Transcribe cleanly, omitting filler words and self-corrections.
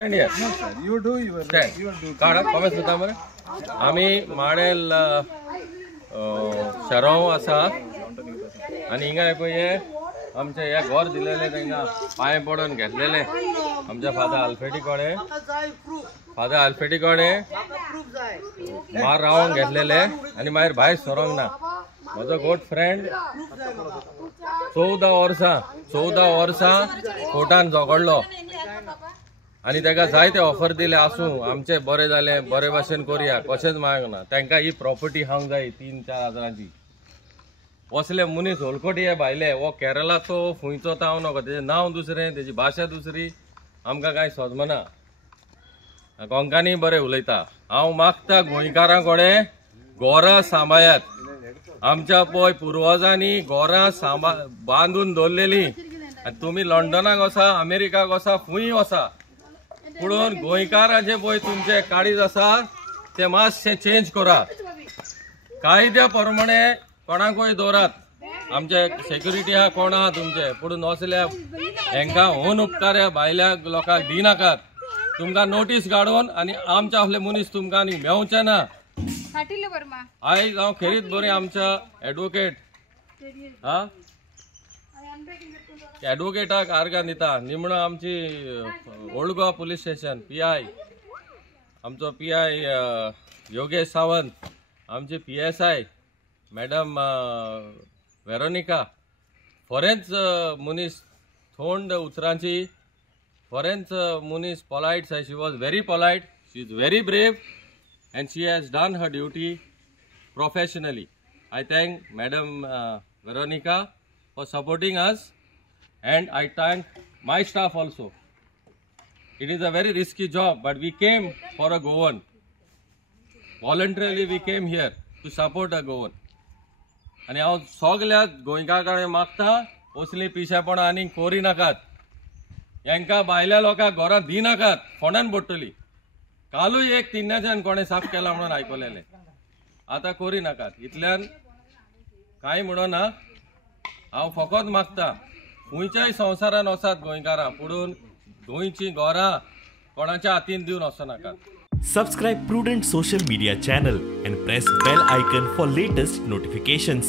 You do your duty. आम्ही model शराव आसा आणि हिंगा पळय आमचे हे घर दिलेले तांकां पांय पडून घेतलेले आमच्या फादर आल्फेटी कोणे मार रावून घेतलेले आणि मागीर भायर सरोंक ना. म्हजो गोड फ्रेंड 14 वर्सां कोर्टान झगडलो आणि ताका जायते ऑफर दिले आसूं आमचे बरें जालें बरे भाशेन करुया कशेंच मागना ना तांकां ही प्रॉपर्टी हांग जाय 3-4 हजारांची. असले मनीस होलकोटी हे भायले वो केरळाचो फुंयचो ताव नको तेजें नांव दुसरें तेजी भाशा दुसरी आमकां कांय समजना. कोंकणी बरें उलयता. हांव मागता गोंयकारां कडेन घरां सांबाळात. आमच्या पळय पुर्वजांनी घरां बांदून दवरलेली आनी तुमी लंडनाक वसा अमेरिकाक वसा खूंय वसा पुणून गोंयकारांचे पळय तुमचे काळीज आसा ते मातशें चेंज करात. कायद्या प्रमाणे कोणाकूय दवरात. आमचे सेक्युरिटी आहा कोण आहा तुमचे पुणून असल्या हांकां होन उपकार्या भायल्या लोकांक दिनाकात. तुमकां नोटीस काडून आनी आमचे असले मनीस तुमकां आनी मेवचे ना. आयज हांव खेरीत बरी आमच्या एडवोकेटाक आर्गां दिता. निमणो आमची old Goa police station PI आमचो PI योगेश सावंत आमची PSI मॅडम वेरोनिका फोरेंच मनीस थोंड उतरांची फोरेंच मनीस polite she was very polite she is very brave and she has done her duty professionally. I thank Madam Veronica for supporting us and I thank my staff also. It is a very risky job but we came for a Goan. Voluntarily we came here to support a Goan. आणि हांव सगळ्या गोंयकार कडेन मागता असली पिशेपणां आनी कोरी नाकात. हांकां भायल्या लोकांक घरां दिनाकात फोंडान पडटली. कालूय एक तिन्नाच्यान कोणे साफ केला म्हणून आयकलेले आता कोरी नाकात. इतल्यान कांय म्हणना. हांव फकत मागता खंयच्याय संवसारान वसात गोंयकारां पुणून गोंयची घरां कोणाच्या हातीन दिवन वचनाकात. Subscribe Prudent social media channel and press bell icon for latest notifications.